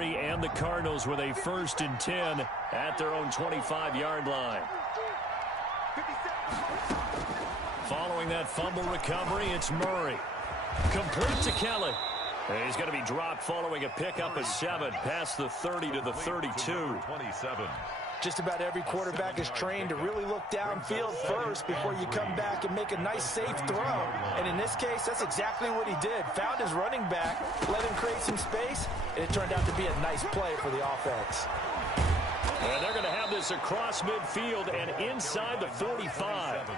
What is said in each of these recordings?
carry, and the Cardinals with a 1st and 10 at their own 25-yard line. Following that fumble recovery, it's Murray. Complete to Kelly. And he's going to be dropped following a pickup of 7 past the 30 to the 32. 27. Just about every quarterback is trained to really look downfield first before you come back and make a nice, safe throw. And in this case, that's exactly what he did. Found his running back, let him create some space, and it turned out to be a nice play for the offense. And they're going to have this across midfield and inside the 45.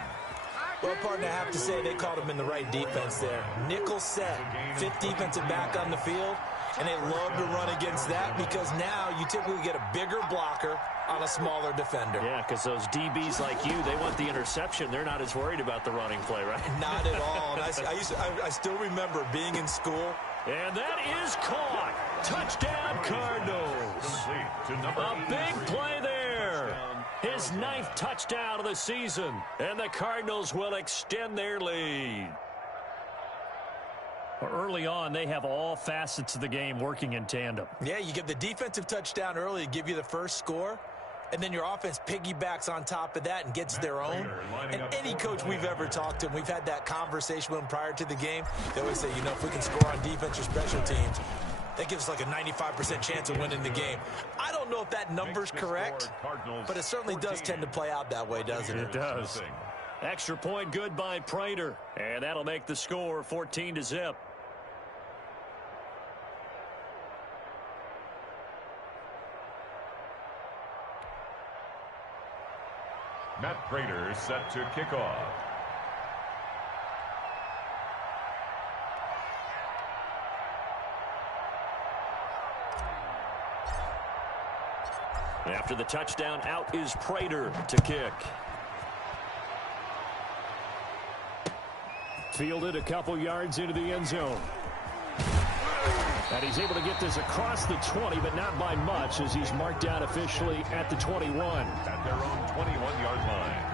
Well, partner, I have to say they called him in the right defense there. Nickel set, 5th defensive back on the field, and they love to run against that because now you typically get a bigger blocker on a smaller defender. Yeah, because those DBs like you, they want the interception. They're not as worried about the running play, right? Not at all. And I still remember being in school. And that is caught. Touchdown, Cardinals. A big play there. His 9th touchdown of the season. And the Cardinals will extend their lead. Early on, they have all facets of the game working in tandem. Yeah, you get the defensive touchdown early to give you the first score, and then your offense piggybacks on top of that and gets their own. And any coach we've ever talked to, and we've had that conversation with them prior to the game, they always say, you know, if we can score on defense or special teams, that gives us like a 95% chance of winning the game. I don't know if that number's correct, but it certainly does tend to play out that way, doesn't it? It does. Extra point good by Prater, and that'll make the score 14-0. Matt Prater set to kick off. After the touchdown, out is Prater to kick. Fielded a couple yards into the end zone. And he's able to get this across the 20, but not by much, as he's marked down officially at the 21. At their own 21-yard line.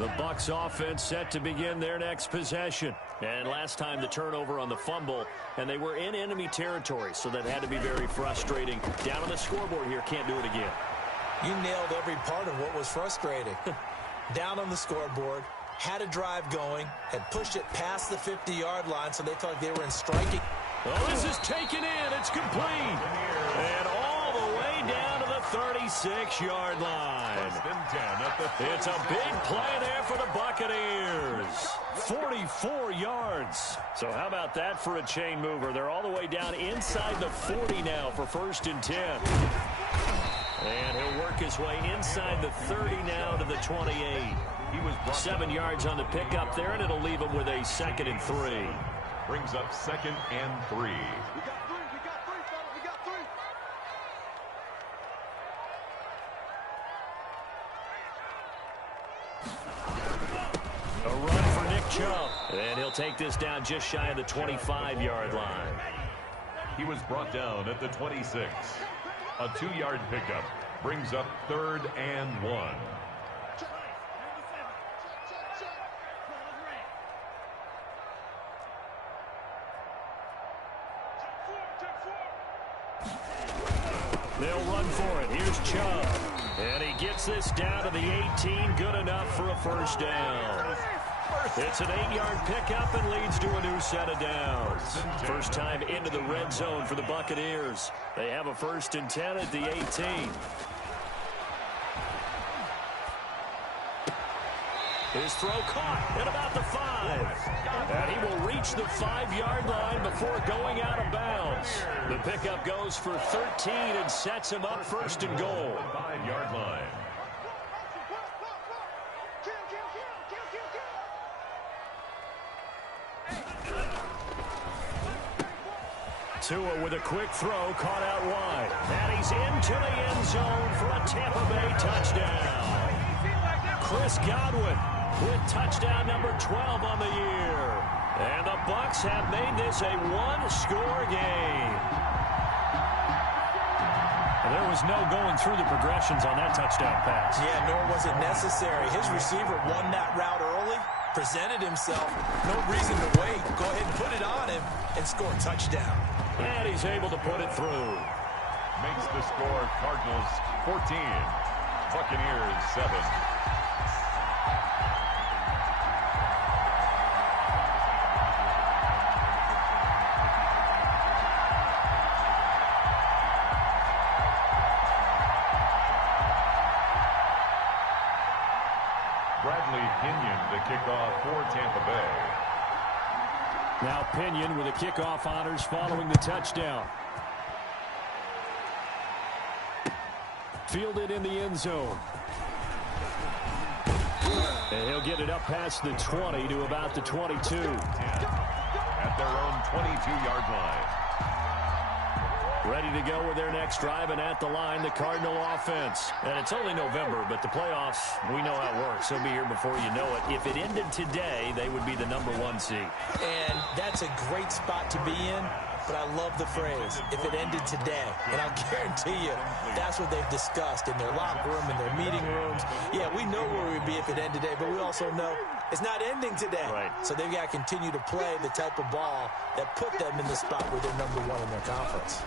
The Bucs offense set to begin their next possession. And last time the turnover on the fumble, and they were in enemy territory, so that had to be very frustrating. Down on the scoreboard here, can't do it again. You nailed every part of what was frustrating. Down on the scoreboard, had a drive going, had pushed it past the 50-yard line, so they felt like they were in striking. Oh, this is taken in. It's complete. And all the way down to the 36-yard line. It's a big play there for the Buccaneers. 44 yards. So how about that for a chain mover? They're all the way down inside the 40 now for 1st and 10. And he'll work his way inside the 30 now to the 28. He was 7 yards on the pickup there, and it'll leave him with a 2nd and 3. Brings up 2nd and 3. A run for Nick Chubb. And he'll take this down just shy of the 25-yard line. He was brought down at the 26. A 2-yard pickup brings up 3rd and 1. They'll run for it. Here's Chubb. And he gets this down to the 18. Good enough for a 1st down. It's an 8-yard pickup and leads to a new set of downs. First time into the red zone for the Buccaneers. They have a 1st and 10 at the 18. His throw caught at about the 5. And he will reach the 5-yard line before going out of bounds. The pickup goes for 13 and sets him up 1st and goal. 5-yard line. Tua with a quick throw, caught out wide. And he's into the end zone for a Tampa Bay touchdown. Chris Godwin with touchdown number 12 on the year. And the Bucs have made this a one-score game. there was no going through the progressions on that touchdown pass. Yeah, nor was it necessary. His receiver won that route early, presented himself. No reason to wait. Go ahead and put it on him and score a touchdown. And he's able to put it through. Makes the score Cardinals 14, Buccaneers 7. Bradley Pinion to kick off for Tampa Bay. Now Pinion with the kickoff honors following the touchdown. Fielded in the end zone. And he'll get it up past the 20 to about the 22. At their own 22-yard line. Ready to go with their next drive, and at the line, the Cardinal offense. And it's only November, but the playoffs, we know how it works. They'll be here before you know it. If it ended today, they would be the #1 seed. And that's a great spot to be in, but I love the phrase, if it ended today. And I'll guarantee you, that's what they've discussed in their locker room, in their meeting rooms. Yeah, we know where we'd be if it ended today, but we also know it's not ending today. Right. So they've got to continue to play the type of ball that put them in the spot where they're #1 in their conference.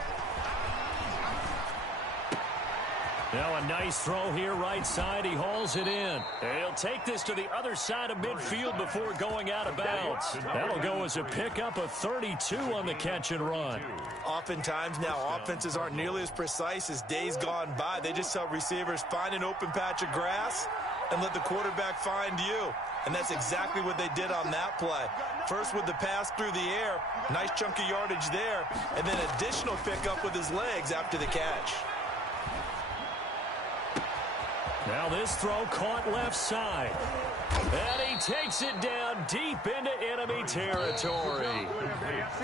Now a nice throw here, right side. He hauls it in. He'll take this to the other side of midfield before going out of bounds. That'll go as a pickup of 32 on the catch and run. Oftentimes now, offenses aren't nearly as precise as days gone by. They just tell receivers, find an open patch of grass and let the quarterback find you. And that's exactly what they did on that play. First with the pass through the air, nice chunk of yardage there, and then additional pickup with his legs after the catch. Now this throw caught left side. And he takes it down deep into enemy territory.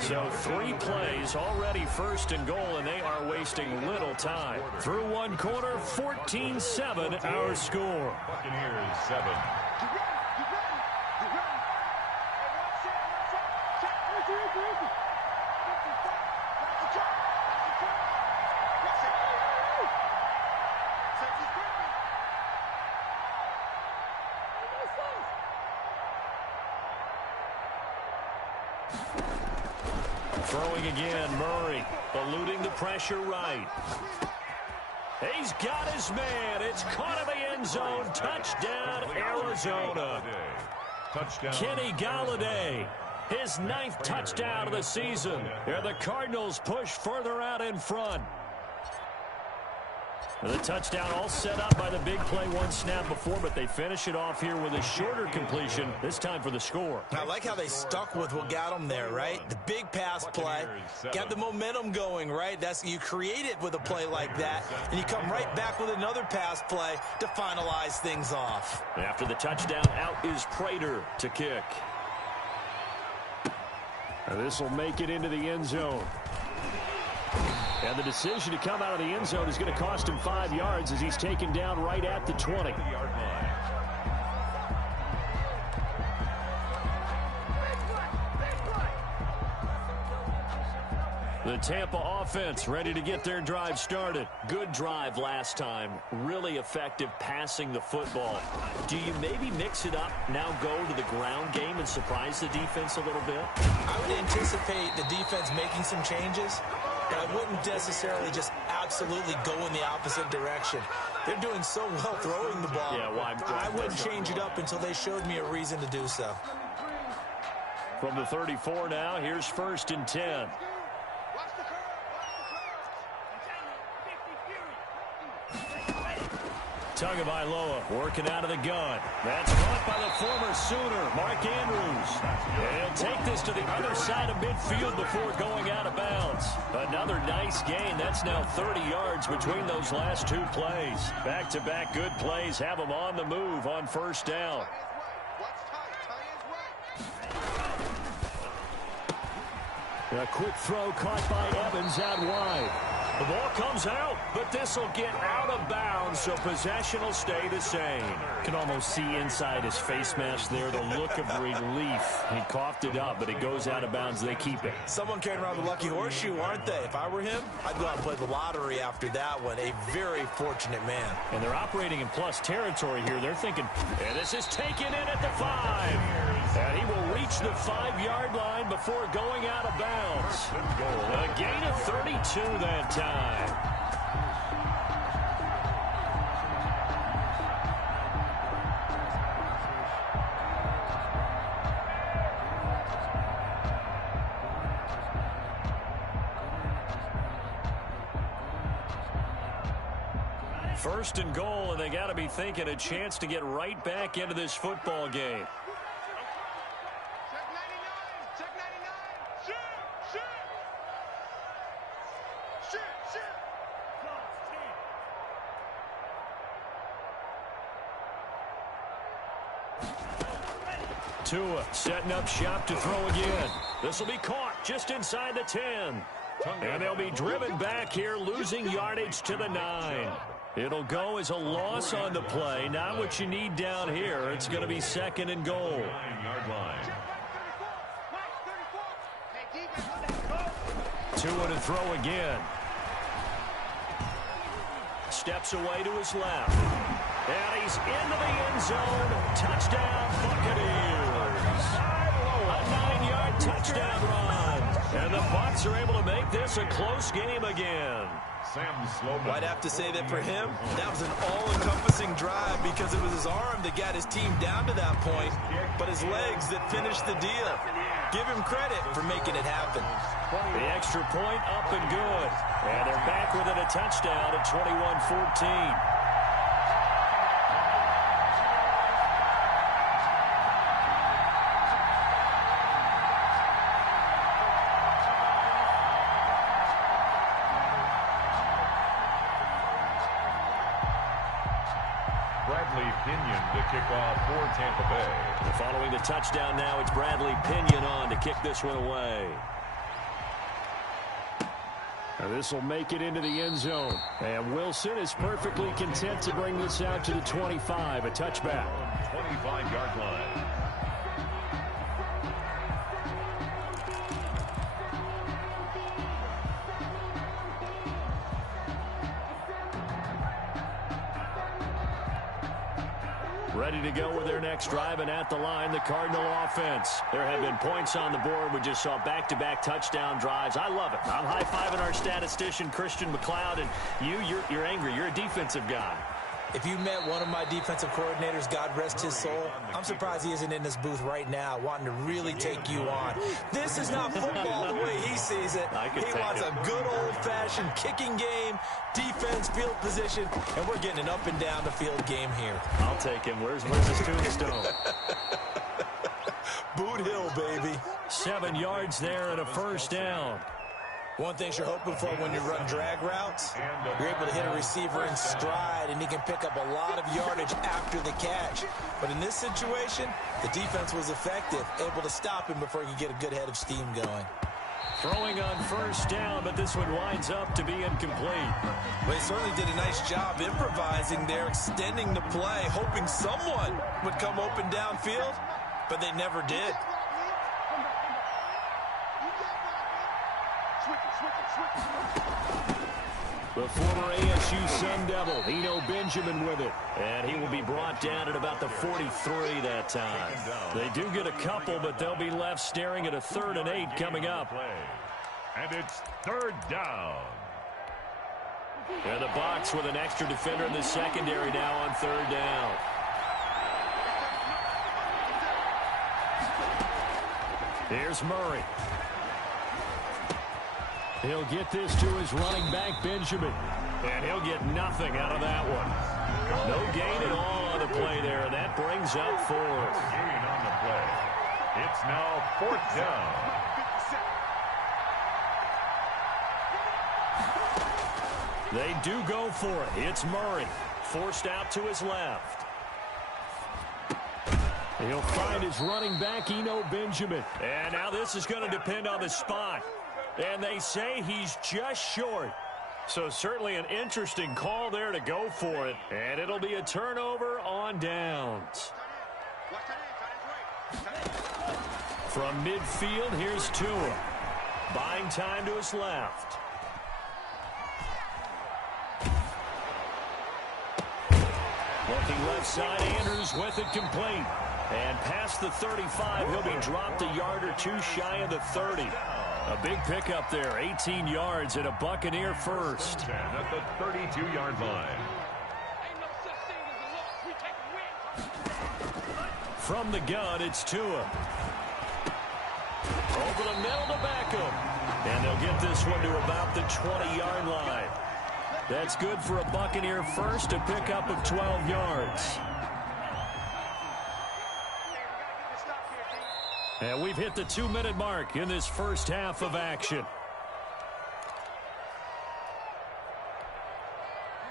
So 3 plays already first and goal, and they are wasting little time. Through one quarter, 14-7 our score. Buccaneers 7. Throwing again, Murray, eluding the pressure right. He's got his man. It's caught in the end zone. Touchdown, Arizona. Touchdown. Kenny Galladay, his 9th touchdown of the season. And the Cardinals push further out in front. The touchdown all set up by the big play one snap before, but they finish it off here with a shorter completion, this time for the score. I like how they stuck with what got them there, right? The big pass play, got the momentum going, right? You create it with a play like that, and you come right back with another pass play to finalize things off. After the touchdown, out is Prater to kick. This will make it into the end zone. And the decision to come out of the end zone is going to cost him 5 yards as he's taken down right at the 20. The Tampa offense ready to get their drive started. Good drive last time. Really effective passing the football. Do you maybe mix it up, now go to the ground game and surprise the defense a little bit? I would anticipate the defense making some changes, but I wouldn't necessarily just absolutely go in the opposite direction. They're doing so well throwing the ball. Yeah, well, I wouldn't change it up until they showed me a reason to do so. From the 34 now, here's 1st and 10. Tagovailoa working out of the gun. That's caught by the former Sooner, Mark Andrews. He'll take this to the other side of midfield before going out of bounds. Another nice gain. That's now 30 yards between those last 2 plays. Back-to-back good plays have them on the move on 1st down. A quick throw caught by Evans out wide. The ball comes out, but this will get out of bounds, so possession will stay the same. Can almost see inside his face mask there, the look of relief. He coughed it up, but it goes out of bounds. They keep it. Someone carrying around the lucky horseshoe, aren't they? If I were him, I'd go out and play the lottery after that one. A very fortunate man. And they're operating in plus territory here. They're thinking, and this is taken in at the 5. And he will reach the 5-yard line before going out of bounds. A gain of 32 that time. First and goal, and they got to be thinking a chance to get right back into this football game. Check 99. Shoot. Tua setting up shop to throw again. This will be caught just inside the 10. And they'll be driven back here, losing yardage to the 9. It'll go as a loss on the play. Not what you need down here. It's going to be second and goal. 9-yard line. Tua to throw again. Steps away to his left. And he's into the end zone. Touchdown, Buccaneers. A 9-yard touchdown run. And the Bucs are able to make this a close game again. I'd have to say that for him, that was an all-encompassing drive because it was his arm that got his team down to that point, but his legs that finished the deal. Give him credit for making it happen. The extra point up and good. And they're back within a touchdown at 21-14. Pinion to kick off for Tampa Bay. Following the touchdown now, it's Bradley Pinion on to kick this one away. This will make it into the end zone. And Wilson is perfectly content to bring this out to the 25, a touchback. 25-yard line. Ready to go with their next drive, and at the line, the Cardinal offense. There have been points on the board. We just saw back-to-back touchdown drives. I love it. I'm high-fiving our statistician, Christian McLeod, and you're angry. You're a defensive guy. If you met one of my defensive coordinators, God rest his soul, I'm surprised he isn't in this booth right now wanting to really take you on. This is not football the way he sees it. He wants a good old-fashioned kicking game, defense, field position, and we're getting an up-and-down the field game here. I'll take him. Where's his tombstone? Boot Hill, baby. 7 yards there and a first down. One thing you're hoping for when you run drag routes, you're able to hit a receiver in stride, and he can pick up a lot of yardage after the catch. But in this situation, the defense was effective, able to stop him before he could get a good head of steam going. Throwing on first down, but this one winds up to be incomplete. They certainly did a nice job improvising there, extending the play, hoping someone would come open downfield, but they never did. The former ASU Sun Devil, Eno Benjamin with it. And he will be brought down at about the 43 that time. They do get a couple, but they'll be left staring at a 3rd and 8 coming up. And it's 3rd down. And the Bucs with an extra defender in the secondary now on 3rd down. Here's Murray. He'll get this to his running back, Benjamin. And he'll get nothing out of that one. No gain at all on the play there, and that brings up 4th. Gain on the play. It's now 4th down. They do go for it. It's Murray, forced out to his left. He'll find his running back, Eno Benjamin. And now this is going to depend on the spot. And they say he's just short. So certainly an interesting call there to go for it. And it'll be a turnover on downs. From midfield, here's Tua. Buying time to his left. Looking left side, Andrews with it complete. And past the 35, he'll be dropped a yard or two shy of the 30. A big pickup there, 18 yards and a Buccaneer first. At the 32-yard line. From the gun, it's Tua. Over the middle to Beckham. And they'll get this one to about the 20-yard line. That's good for a Buccaneer first, a pickup of 12 yards. And we've hit the 2-minute mark in this first half of action.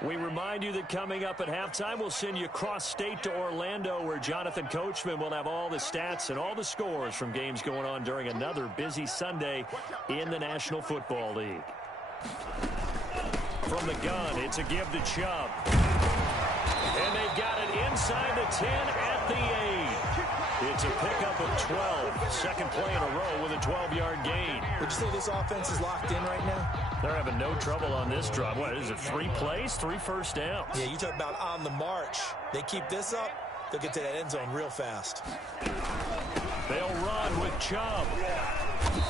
We remind you that coming up at halftime, we'll send you cross-state to Orlando, where Jonathan Coachman will have all the stats and all the scores from games going on during another busy Sunday in the National Football League. From the gun, it's a give to Chubb. And they've got it inside the 10 at the 8. It's a pickup of 12. Second play in a row with a 12-yard gain. Would you say this offense is locked in right now? They're having no trouble on this drive. What is it, 3 plays, 3 first downs? Yeah, you talk about on the march. They keep this up, they'll get to that end zone real fast. They'll run with Chubb.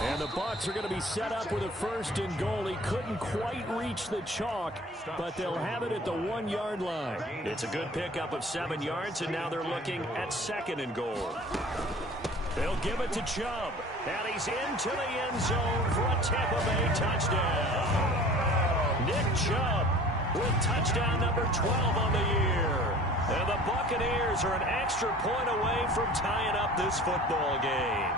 And the Bucs are going to be set up with a first and goal. He couldn't quite reach the chalk, but they'll have it at the 1-yard line. It's a good pickup of 7 yards, and now they're looking at second and goal. They'll give it to Chubb, and he's into the end zone for a Tampa Bay touchdown. Nick Chubb with touchdown number 12 on the year. And the Buccaneers are an extra point away from tying up this football game.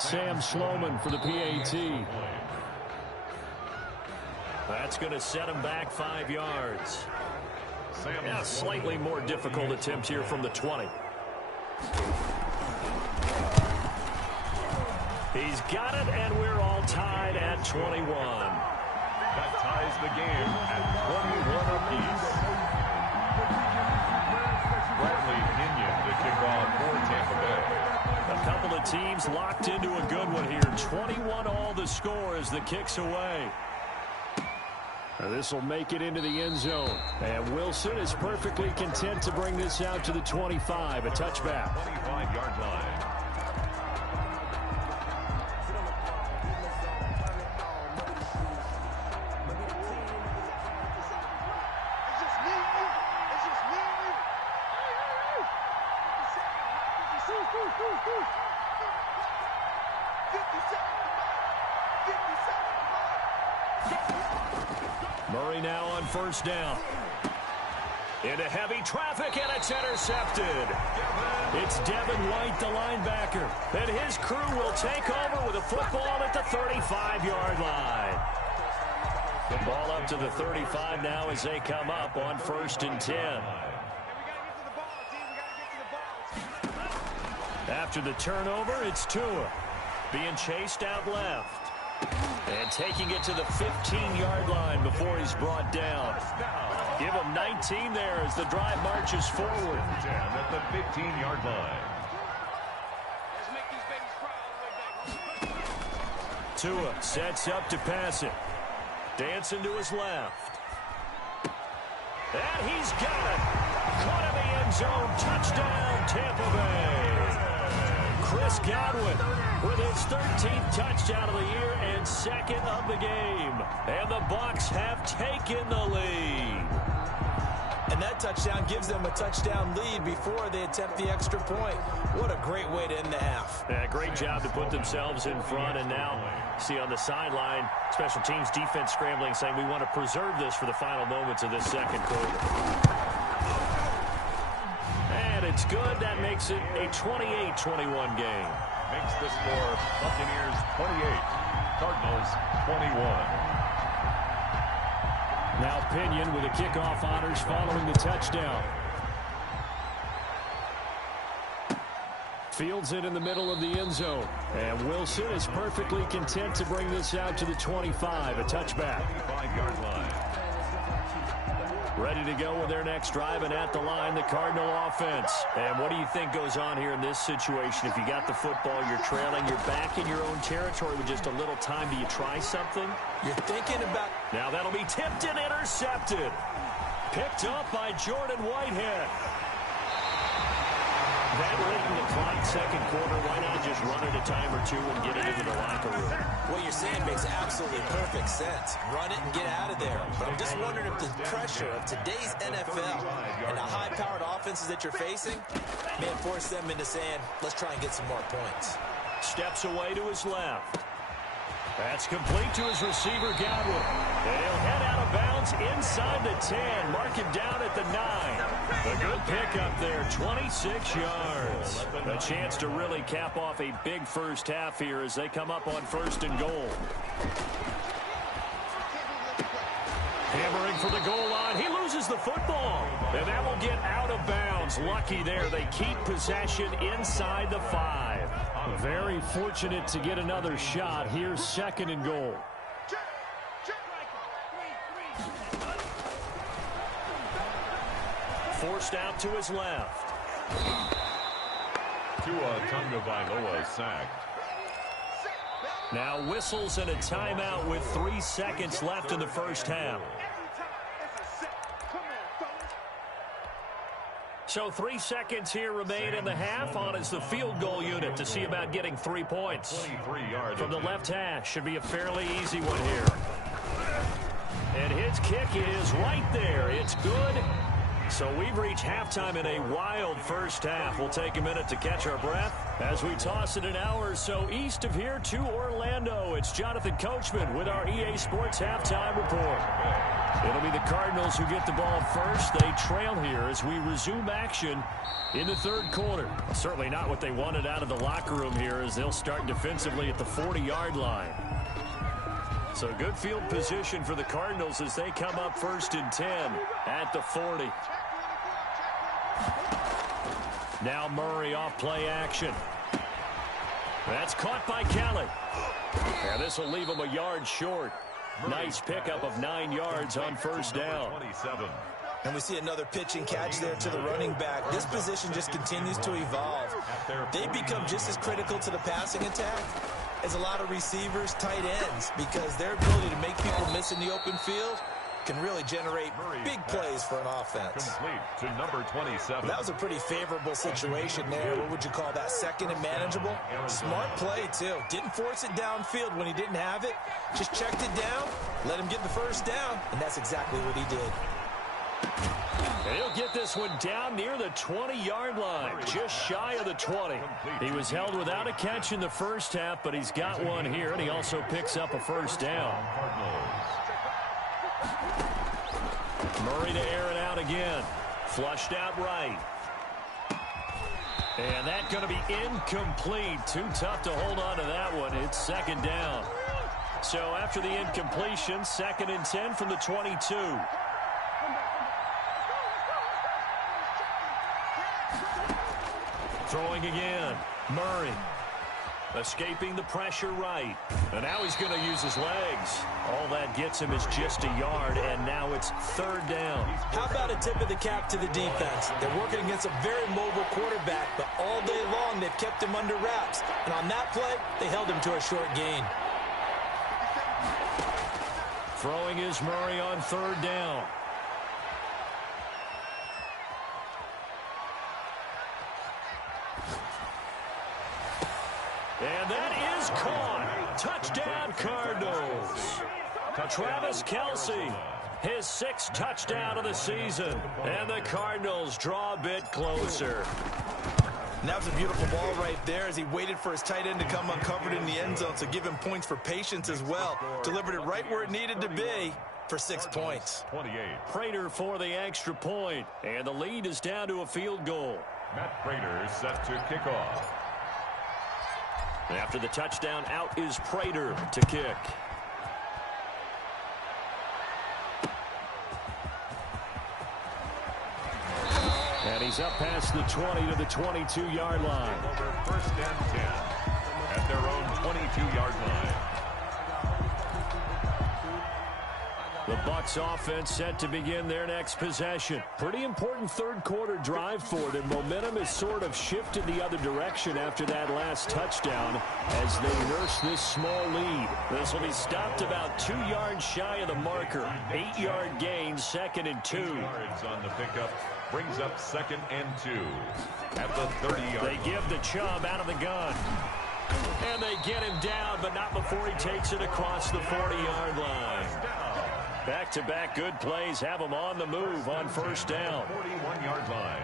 Sam Sloman for the PAT. That's going to set him back 5 yards. Yeah, slightly more difficult attempt here from the 20. He's got it, and we're all tied at 21. That ties the game at 21 apiece. Bradley Pinion to kick off for Tampa Bay. A couple of teams locked into a good one here. 21 all the score as the kick's away. This will make it into the end zone. And Wilson is perfectly content to bring this out to the 25. A touchback. 25-yard line. Murray now on first down. Into heavy traffic, and it's intercepted. It's Devin White, the linebacker. And his crew will take over with a football at the 35-yard line. The ball up to the 35 now as they come up on first and 10. After the turnover, it's Tua being chased out left. And taking it to the 15-yard line before he's brought down. Give him 19 there as the drive marches forward. At the 15-yard line. Tua sets up to pass it. Dancing to his left. And he's got it. Caught in the end zone. Touchdown, Tampa Bay. Chris Godwin with his 13th touchdown of the year and second of the game. And the Bucs have taken the lead. And that touchdown gives them a touchdown lead before they attempt the extra point. What a great way to end the half. Yeah, great job to put themselves in front. And now, see on the sideline, special teams defense scrambling, saying we want to preserve this for the final moments of this second quarter. And it's good. That makes it a 28-21 game. Makes the score Buccaneers 28, Cardinals 21. Now Pinion with the kickoff honors following the touchdown. Fields it in the middle of the end zone. And Wilson is perfectly content to bring this out to the 25, a touchback. 5-yard line. Ready to go with their next drive, and at the line, the Cardinal offense. And what do you think goes on here in this situation? If you got the football, you're trailing, you're back in your own territory with just a little time. Do you try something? You're thinking about... Now that'll be tipped and intercepted. Picked up by Jordan Whitehead. That late in the clock, second quarter, why not just run it a time or two and get it into the locker room? What you're saying makes absolutely perfect sense. Run it and get out of there. But I'm just wondering if the pressure of today's NFL and the high-powered offenses that you're facing may force them into saying, let's try and get some more points. Steps away to his left. That's complete to his receiver, Godwin. And he'll head out of bounds inside the 10. Mark him down at the 9. A good pickup there, 26 yards. A chance to really cap off a big first half here as they come up on 1st and goal. Hammering for the goal line. He loses the football. And that will get out of bounds. Lucky there. They keep possession inside the 5. Very fortunate to get another shot. Here's 2nd and goal. Forced out to his left. Tua Tagovailoa sacked. Now whistles and a timeout with 3 seconds left in the first half. So 3 seconds here remain in the half. On is the field goal unit to see about getting 3 points. 23 yards From the left hash. Should be a fairly easy one here. And his kick is right there. It's good. So we've reached halftime in a wild first half. We'll take a minute to catch our breath as we toss it an hour or so east of here to Orlando. It's Jonathan Coachman with our EA Sports Halftime Report. It'll be the Cardinals who get the ball first. They trail here as we resume action in the third quarter. Certainly not what they wanted out of the locker room here as they'll start defensively at the 40-yard line. So good field position for the Cardinals as they come up 1st and 10 at the 40. Now Murray off play action. That's caught by Kelly. And this will leave him a yard short. Nice pickup of 9 yards on 1st down. 27. And we see another pitch and catch there to the running back. This position just continues to evolve. They become just as critical to the passing attack as a lot of receivers, tight ends, because their ability to make people miss in the open field can really generate big plays for an offense. Complete to number 27. That was a pretty favorable situation there. What would you call that? 2nd and manageable? Smart play, too. Didn't force it downfield when he didn't have it. Just checked it down, let him get the first down, and that's exactly what he did. And he'll get this one down near the 20-yard line, just shy of the 20. He was held without a catch in the first half, but he's got one here, and he also picks up a first down. Murray to air it out again. Flushed out right. And that's going to be incomplete. Too tough to hold on to that one. It's 2nd down. So after the incompletion, 2nd and 10 from the 22. Throwing again. Murray. Escaping the pressure right. And now he's going to use his legs. All that gets him is just a yard, and now it's 3rd down. How about a tip of the cap to the defense? They're working against a very mobile quarterback, but all day long they've kept him under wraps. And on that play, they held him to a short gain. Throwing is Murray on 3rd down. And that is caught. Touchdown, Cardinals. Travis Kelce His 6th touchdown of the season. And the Cardinals draw a bit closer. And that was a beautiful ball right there as he waited for his tight end to come uncovered in the end zone. So give him points for patience as well. Delivered it right where it needed to be for 6 points. 28. Prater for the extra point. And the lead is down to a field goal. Matt Prater set to kick off. After the touchdown, out is Prater to kick. And he's up past the 20 to the 22-yard line. Over 1st and 10 at their own 22-yard line. The Bucs offense set to begin their next possession. Pretty important third-quarter drive for them. Momentum has sort of shifted the other direction after that last touchdown as they nurse this small lead. This will be stopped about 2 yards shy of the marker. 8-yard gain, 2nd and 2. Yards on the pickup brings up 2nd and 2 at the 30-yard line. They give the Chubb out of the gun. And they get him down, but not before he takes it across the 40-yard line. Back-to-back good plays have him on the move on 1st down. 41-yard line.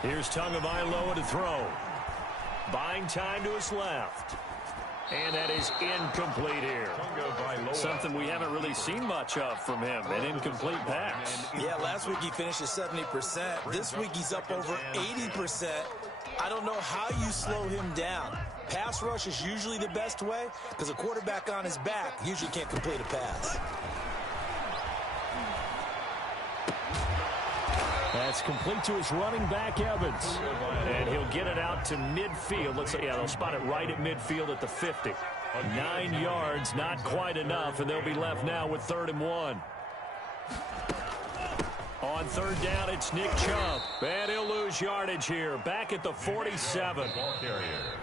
Here's Tagovailoa to throw. Buying time to his left. And that is incomplete here. Something we haven't really seen much of from him, an incomplete pass. Yeah, last week he finished at 70%. This week he's up over 80%. I don't know how you slow him down. Pass rush is usually the best way because a quarterback on his back usually can't complete a pass. That's complete to his running back, Evans. And he'll get it out to midfield. Looks like, yeah, they'll spot it right at midfield at the 50. 9 yards, not quite enough, and they'll be left now with 3rd and 1. On 3rd down, it's Nick Chubb. And he'll lose yardage here. Back at the 47.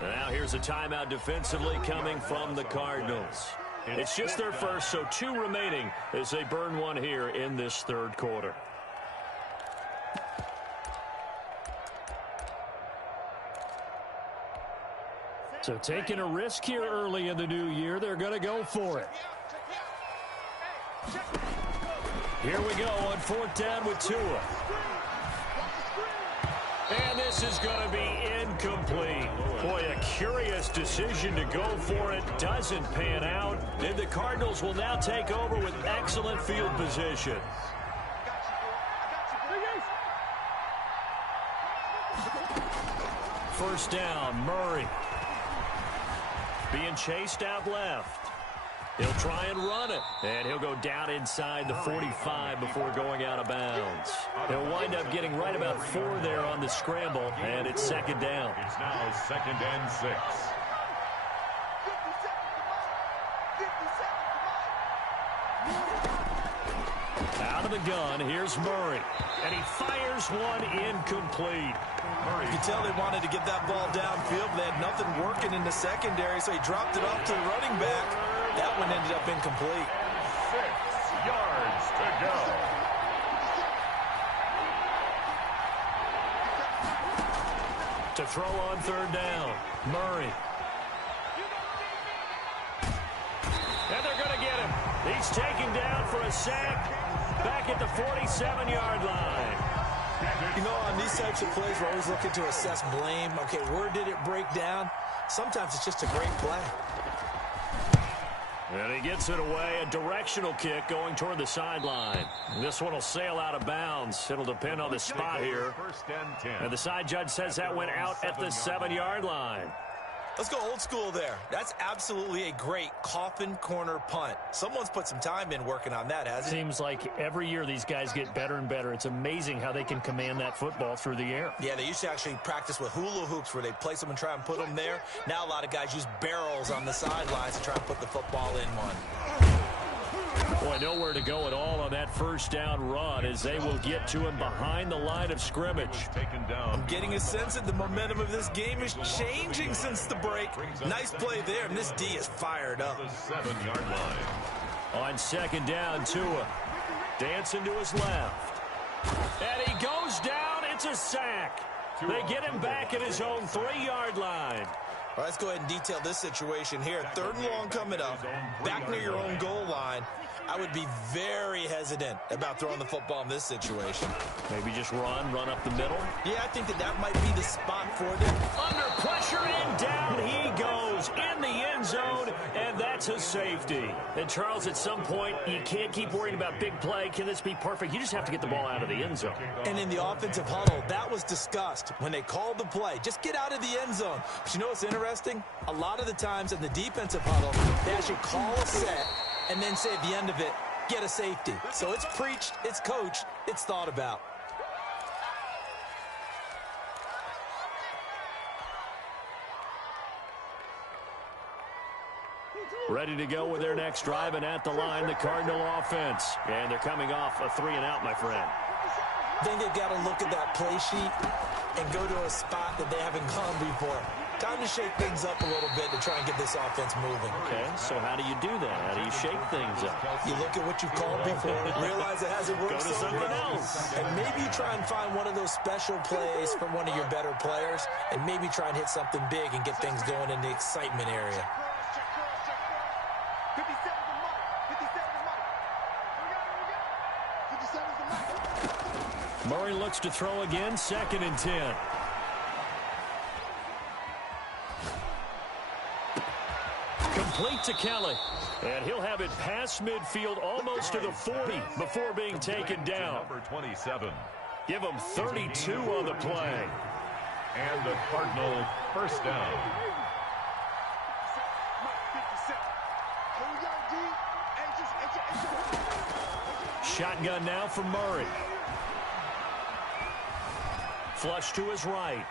Now here's a timeout defensively coming from the Cardinals. It's just their first, so 2 remaining as they burn one here in this 3rd quarter. So taking a risk here early in the new year, they're going to go for it. Here we go on 4th down with Tua. And this is going to be incomplete. Boy, a curious decision to go for it. Doesn't pan out. And the Cardinals will now take over with excellent field position. First down, Murray. Being chased out left. He'll try and run it. And he'll go down inside the 45 before going out of bounds. He'll wind up getting right about 4 there on the scramble. And it's 2nd down. It's now 2nd and 6. Out of the gun, here's Murray. And he fires one incomplete. You can tell they wanted to get that ball downfield, but they had nothing working in the secondary, so he dropped it off to the running back. That one ended up incomplete. 6 yards to go. To throw on 3rd down, Murray. And they're going to get him. He's taken down for a sack back at the 47-yard line. You know, on these types of plays, we're always looking to assess blame. Okay, where did it break down? Sometimes it's just a great play. And he gets it away, a directional kick going toward the sideline. This one will sail out of bounds. It'll depend on the spot here. 1st and 10. And the side judge says that went out at the 7-yard line. Let's go old school there. That's absolutely a great coffin corner punt. Someone's put some time in working on that, hasn't it? Seems like every year these guys get better and better. It's amazing how they can command that football through the air. Yeah, they used to actually practice with hula hoops where they place them and try and put them there. Now a lot of guys use barrels on the sidelines to try and put the football in one. Boy, nowhere to go at all on that 1st down run as they will get to him behind the line of scrimmage. Taken down. I'm getting a sense that the momentum of this game is changing since the break. Nice play there, and this D is fired up. The 7-yard line. On 2nd down, Tua dancing to his left. And he goes down. It's a sack. They get him back at his own 3-yard line. All right, let's go ahead and detail this situation here. 3rd and long coming up, back near your own goal line. I would be very hesitant about throwing the football in this situation. Maybe just run up the middle. Yeah, I think that might be the spot for them. Under pressure, and down he goes in the end zone, and that's a safety. And, Charles, at some point, you can't keep worrying about big play. Can this be perfect? You just have to get the ball out of the end zone. And in the offensive huddle, that was discussed when they called the play. Just get out of the end zone. But you know what's interesting? A lot of the times in the defensive huddle, they actually call a set and then say at the end of it, get a safety. So it's preached, it's coached, it's thought about. Ready to go with their next drive, and at the line, the Cardinal offense. And they're coming off a 3-and-out, my friend. I think they've got to look at that play sheet and go to a spot that they haven't gone before. Time to shake things up a little bit to try and get this offense moving. Okay, so how do you do that? How do you shake things up? You look at what you've called before, realize it hasn't worked Go to so something well, else. and maybe you try and find one of those special plays from one of your better players, and maybe try and hit something big and get things going in the excitement area. 57 is the mark. 57 is the mark. We got it. 57 is the mark. Murray looks to throw again, 2nd and 10. Complete to Kelly. And he'll have it past midfield almost to the 40 before being taken down. Number 27. Give him 32 on the play. And the Cardinal first down. 57. Here we go, D. Shotgun now from Murray. Flush to his right.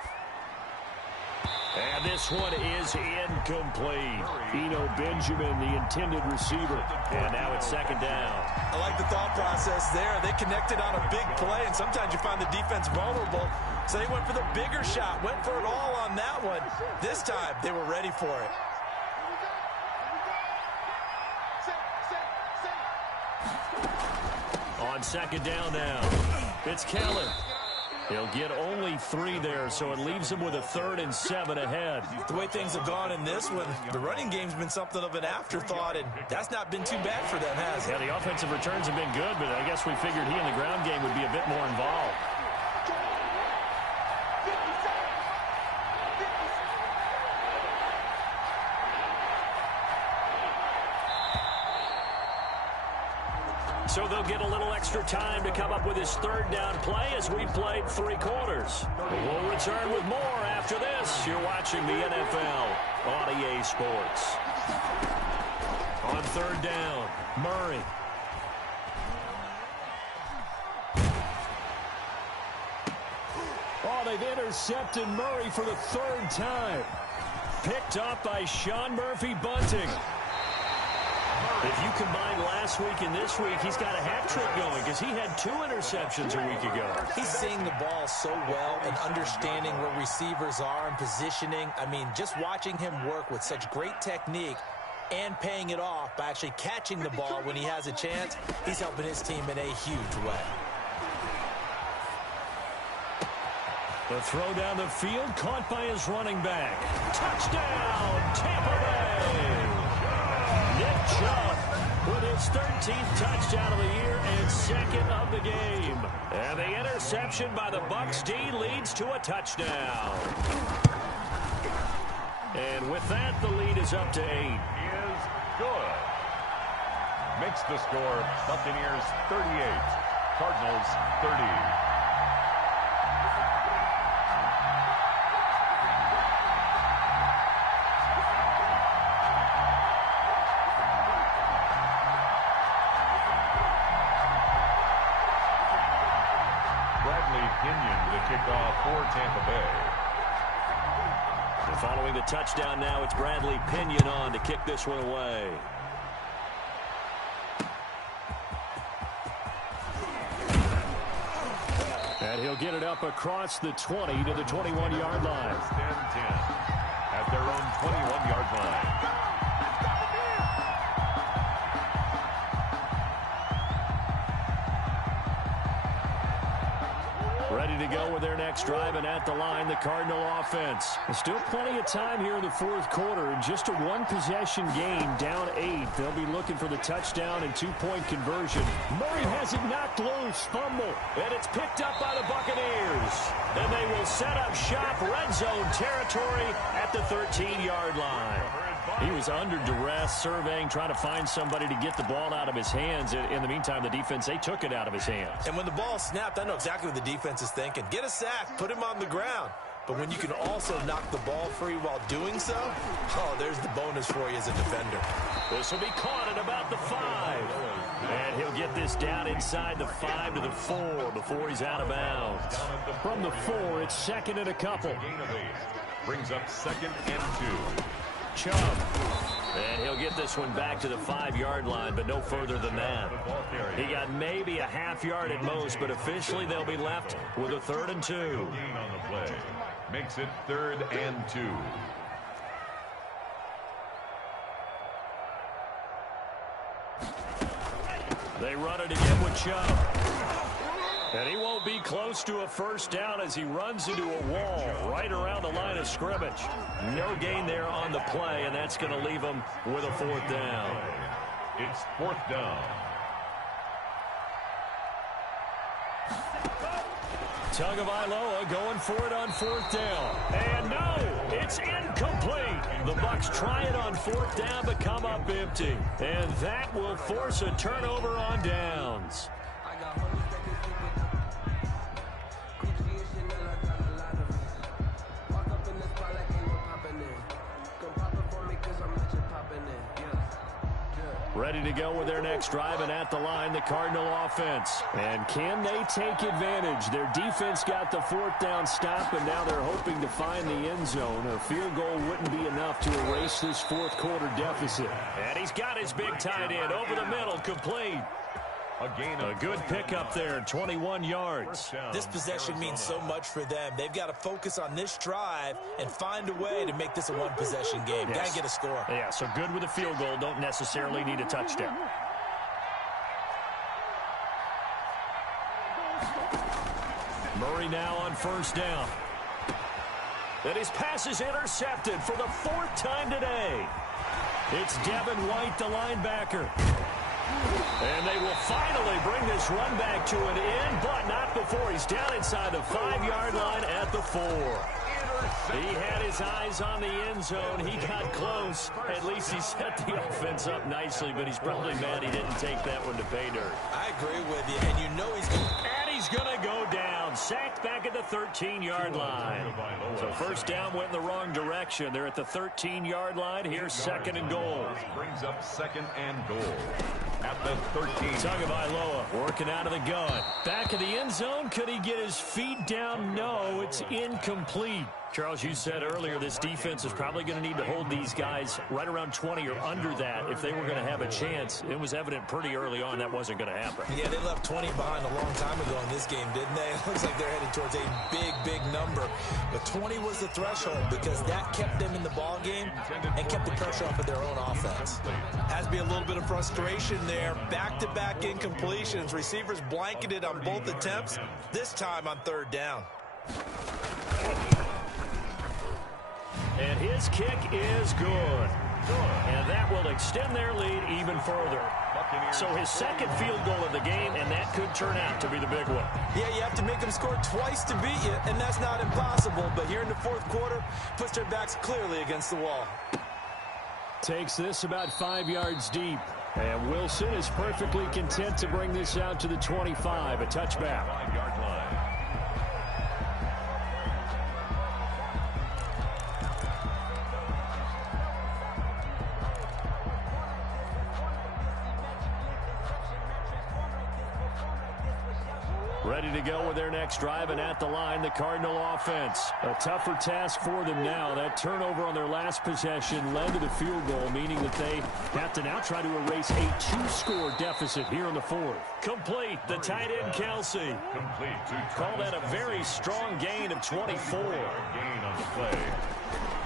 And this one is incomplete. Eno Benjamin, the intended receiver. And now it's 2nd down. I like the thought process there. They connected on a big play, and sometimes you find the defense vulnerable. So they went for the bigger shot, went for it all on that one. This time, they were ready for it. On 2nd down now, it's Kelly. He'll get only 3 there, so it leaves him with a 3rd and 7 ahead. The way things have gone in this one, the running game's been something of an afterthought, and that's not been too bad for them, has it? Yeah, the offensive returns have been good, but I guess we figured he in the ground game would be a bit more involved. So they'll get a little extra time to come up with his 3rd down play as we played 3 quarters. We'll return with more after this. You're watching the NFL on EA Sports. On 3rd down, Murray. Oh, they've intercepted Murray for the 3rd time. Picked up by Sean Murphy-Bunting. If you combine last week and this week, he's got a hat trick going because he had 2 interceptions a week ago. He's seeing the ball so well and understanding where receivers are and positioning. I mean, just watching him work with such great technique and paying it off by actually catching the ball when he has a chance, he's helping his team in a huge way. The throw down the field, caught by his running back. Touchdown, Tampa Bay! Nick Chubb with his 13th touchdown of the year and 2nd of the game. And the interception by the Bucs D leads to a touchdown. And with that, the lead is up to 8. Is good. Makes the score Buccaneers 38, Cardinals 30. Kickoff for Tampa Bay. And following the touchdown now, it's Bradley Pinion on to kick this one away. And he'll get it up across the 20 to the 21-yard line. 10-10 at their own 21-yard line. Ready to go with their next drive, and at the line, the Cardinal offense. There's still plenty of time here in the fourth quarter. Just a one-possession game, down 8. They'll be looking for the touchdown and two-point conversion. Murray has it knocked loose. Fumble. And it's picked up by the Buccaneers. And they will set up shop, red zone territory at the 13-yard line. He was under duress, surveying, trying to find somebody to get the ball out of his hands. In the meantime, the defense, they took it out of his hands. And when the ball snapped, I know exactly what the defense is thinking. Get a sack, put him on the ground. But when you can also knock the ball free while doing so, oh, there's the bonus for you as a defender. This will be caught at about the 5. And he'll get this down inside the 5 to the 4 before he's out of bounds. From the 4, it's second and a couple. Brings up 2nd and 2. Chubb. And he'll get this one back to the 5-yard line, but no further than that. He got maybe a half yard at most, but officially they'll be left with a 3rd and 2. Gain on the play. Makes it 3rd and 2. They run it again with Chubb. And he won't be close to a first down as he runs into a wall right around the line of scrimmage. No gain there on the play, and that's going to leave him with a 4th down. It's 4th down. Tagovailoa going for it on 4th down. And no, it's incomplete. The Bucs try it on 4th down, but come up empty. And that will force a turnover on downs. Ready to go with their next drive, and at the line, the Cardinal offense. And can they take advantage? Their defense got the 4th down stop, and now they're hoping to find the end zone. A field goal wouldn't be enough to erase this fourth quarter deficit. And he's got his big tight end over the middle, complete. A good pickup there, 21 yards. This possession means so much for them. They've got to focus on this drive and find a way to make this a one-possession game. Yes. Got to get a score. Yeah, so good with a field goal. Don't necessarily need a touchdown. Murray now on 1st down. And his pass is intercepted for the 4th time today. It's Devin White, the linebacker. And they will finally bring this run back to an end, but not before he's down inside the 5-yard line at the 4. He had his eyes on the end zone. He got close. At least he set the offense up nicely, but he's probably mad he didn't take that one to pay dirt. I agree with you, and you know he's going to... And he's going to go down. Sacked back at the 13-yard line. So 1st down went in the wrong direction. They're at the 13-yard line. Here's 2nd and goal. Brings up 2nd and goal. At the 13. Tagovailoa working out of the gun. Back of the end zone. Could he get his feet down? No, it's incomplete. Charles, you said earlier this defense is probably going to need to hold these guys right around 20 or under that if they were going to have a chance. It was evident pretty early on that wasn't going to happen. Yeah, they left 20 behind a long time ago in this game, didn't they? It looks like they're headed towards a big, big number. But 20 was the threshold because that kept them in the ball game and kept the pressure off of their own offense. Has to be a little bit of frustration there. Back-to-back incompletions. Receivers blanketed on both attempts, this time on 3rd down. And his kick is good. And that will extend their lead even further. So his 2nd field goal of the game, and that could turn out to be the big one. Yeah, you have to make them score twice to beat you, and that's not impossible. But here in the 4th quarter, puts their backs clearly against the wall. Takes this about 5 yards deep. And Wilson is perfectly content to bring this out to the 25, a touchback. 5-yard line. Ready to go with their next drive, and at the line, the Cardinal offense. A tougher task for them now. That turnover on their last possession led to the field goal, meaning that they have to now try to erase a 2-score deficit here in the 4th. Complete. The tight end, Kelsey. Complete. Call that a very strong gain of 24. Gain on the play.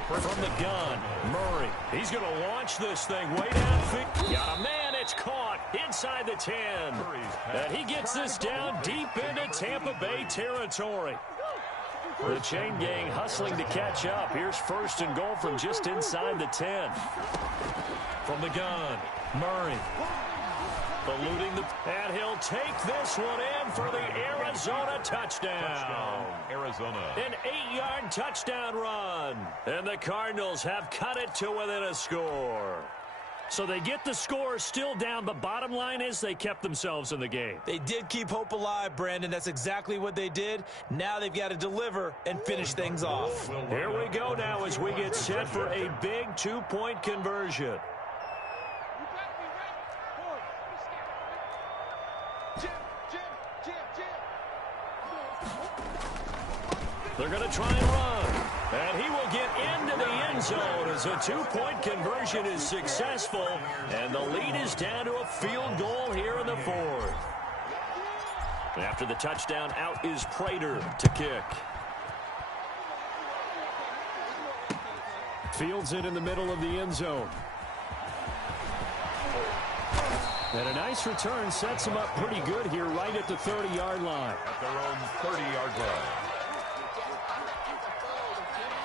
From the gun, Murray. He's going to launch this thing way downfield. Got a man. It's caught. inside the 10. And he gets this down deep into Tampa Bay territory. The chain gang hustling to catch up. Here's first and goal from just inside the 10. From the gun, Murray. Eluding the... And he'll take this one in for the Arizona touchdown. Arizona. An 8-yard touchdown run. And the Cardinals have cut it to within a score. So they get the score still down, but bottom line is they kept themselves in the game. They did keep hope alive, Brandon. That's exactly what they did. Now they've got to deliver and finish things off. Here we go now as we get set for a big 2-point conversion. They're going to try and run. And he will get into the end zone as a 2-point conversion is successful. And the lead is down to a field goal here in the 4th. After the touchdown, out is Prater to kick. Fields it in the middle of the end zone. And a nice return sets him up pretty good here right at the 30-yard line. At their own 30-yard line.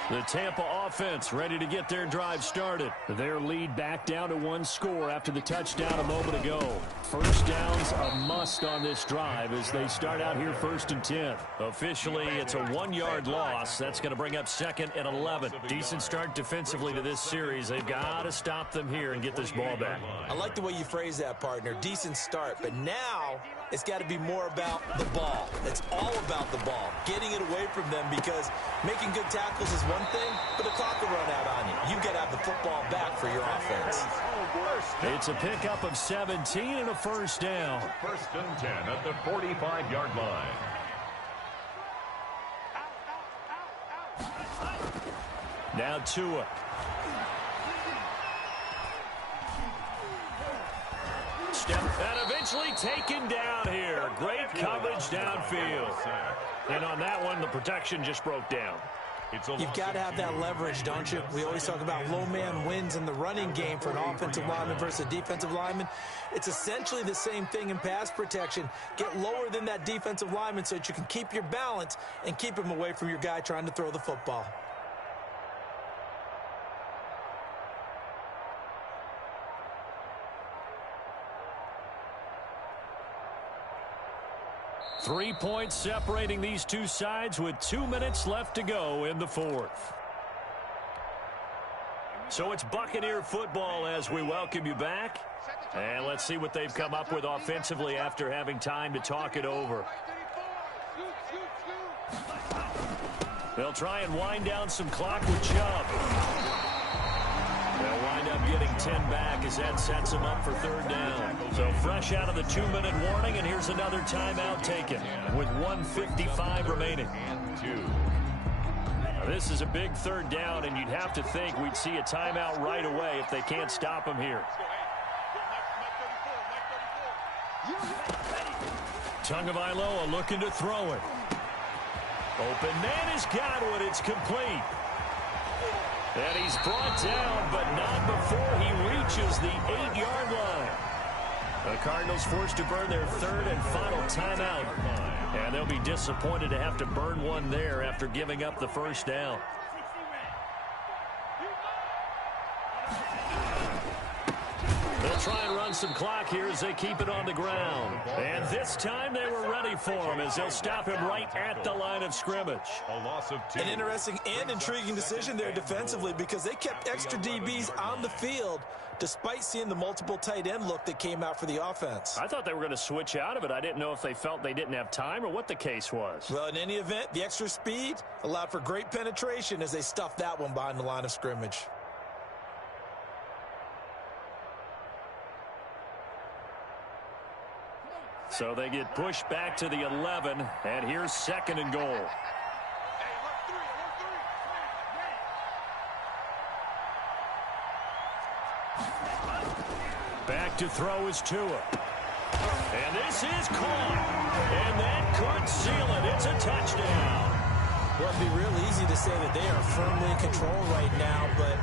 The Tampa offense ready to get their drive started. Their lead back down to 1 score after the touchdown a moment ago. First down's a must on this drive as they start out here 1st and 10. Officially, it's a 1-yard loss. That's going to bring up 2nd and 11. Decent start defensively to this series. They've got to stop them here and get this ball back. I like the way you phrase that, partner. Decent start, but now it's got to be more about the ball. It's all about the ball, getting it away from them, because making good tackles is one thing, but the clock will run out on you. You've got to have the football back for your offense. It's a pickup of 17 and a first down. 1st and 10 at the 45-yard line. Now Tua. Step and eventually taken down here. Great coverage downfield. And on that one, the protection just broke down. You've got to have that leverage, don't you? We always talk about low man wins in the running game for an offensive lineman versus a defensive lineman. It's essentially the same thing in pass protection. Get lower than that defensive lineman so that you can keep your balance and keep him away from your guy trying to throw the football. Three points separating these two sides with 2 minutes left to go in the 4th. So it's Buccaneer football as we welcome you back. And let's see what they've come up with offensively after having time to talk it over. They'll try and wind down some clock with Chubb. They'll wind up getting 10 back as that sets them up for 3rd down. So fresh out of the 2-minute warning, and here's another timeout taken with 1:55 remaining. Now, this is a big 3rd down, and you'd have to think we'd see a timeout right away if they can't stop them here. Tagovailoa looking to throw it. Open man has got one. It's complete. And he's brought down, but not before he reaches the 8-yard line. The Cardinals forced to burn their 3rd and final timeout. And they'll be disappointed to have to burn one there after giving up the 1st down. They'll try and run some clock here as they keep it on the ground. And this time they were ready for him as they'll stop him right at the line of scrimmage. A loss of 2. An interesting and intriguing decision there defensively, because they kept extra DBs on the field despite seeing the multiple tight end look that came out for the offense. I thought they were going to switch out of it. I didn't know if they felt they didn't have time or what the case was. Well, in any event, the extra speed allowed for great penetration as they stuffed that one behind the line of scrimmage. So they get pushed back to the 11, and here's 2nd and goal. Back to throw is Tua. And this is caught. And that could seal it. It's a touchdown. Well, it'd be real easy to say that they are firmly in control right now, but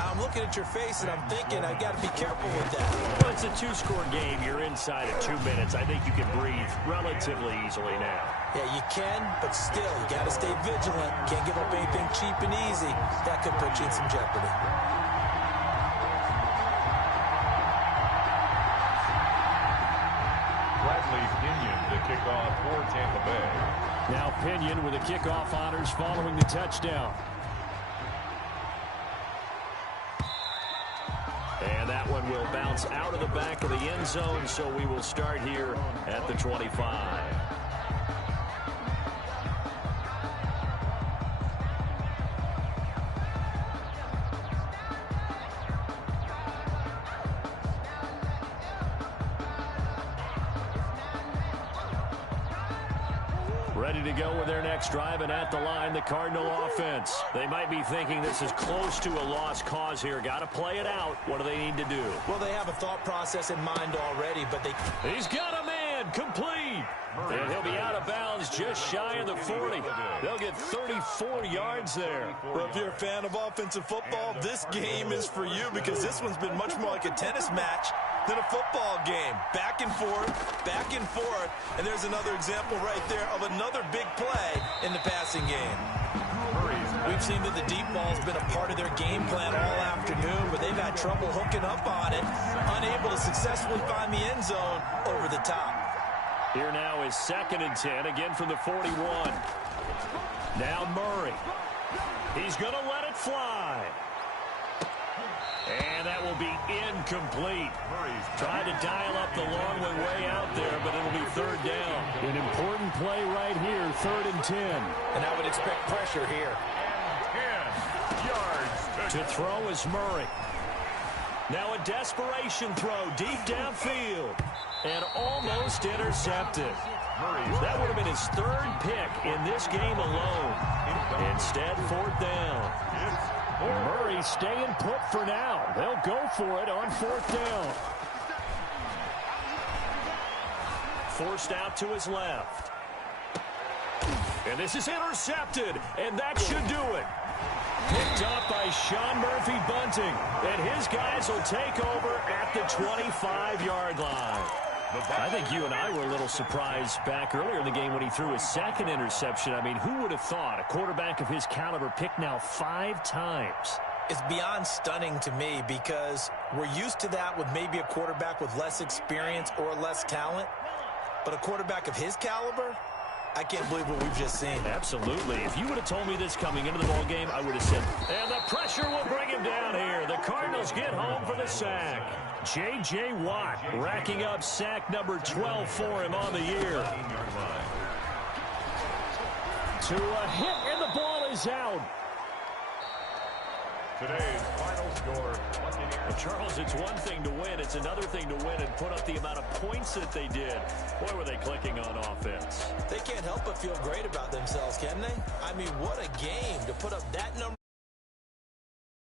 I'm looking at your face, and I'm thinking I got to be careful with that. Well, it's a two-score game. You're inside of 2 minutes. I think you can breathe relatively easily now. Yeah, you can, but still, you got to stay vigilant. Can't give up anything cheap and easy. That could put you in some jeopardy. Bradley Pinion to kick off for Tampa Bay. Now Pinion with the kickoff honors following the touchdown. And that one will bounce out of the back of the end zone, so we will start here at the 25. Ready to go with their next drive, and at the line, the Cardinal offense. They might be thinking this is close to a lost cause here. Got to play it out. What do they need to do? Well, they have a thought process in mind already, but they... He's got a man, complete. And he'll be out of bounds just shy of the 40. They'll get 34 yards there. Well, if you're a fan of offensive football, this game is for you because this one's been much more like a tennis match than a football game. Back and forth, and there's another example right there of another big play in the passing game. We've seen that the deep ball's been a part of their game plan all afternoon, but they've had trouble hooking up on it, unable to successfully find the end zone over the top. Here now is 2nd and 10, again from the 41. Now Murray. He's going to let it fly. And that will be incomplete. Tried to dial up the long one way out there, but it'll be 3rd down. An important play right here, 3rd and 10. And I would expect pressure here. 10 yards to throw is Murray. Now a desperation throw deep downfield. And almost intercepted. That would have been his 3rd pick in this game alone. Instead, 4th down. Murray staying put for now. They'll go for it on 4th down. Forced out to his left. And this is intercepted, and that should do it. Picked up by Sean Murphy-Bunting, and his guys will take over at the 25-yard line. I think you and I were a little surprised back earlier in the game when he threw his 2nd interception. I mean, who would have thought a quarterback of his caliber picked now 5 times? It's beyond stunning to me because we're used to that with maybe a quarterback with less experience or less talent. But a quarterback of his caliber, I can't believe what we've just seen. Absolutely. If you would have told me this coming into the ball game, I would have said, and the pressure will bring him down here. The Cardinals get home for the sack. J.J. Watt racking up sack number 12 for him on the year. To a hit, and the ball is out. Today's final score. Well, Charles, it's one thing to win. It's another thing to win and put up the amount of points that they did. Boy, were they clicking on offense. They can't help but feel great about themselves, can they? I mean, what a game to put up that number.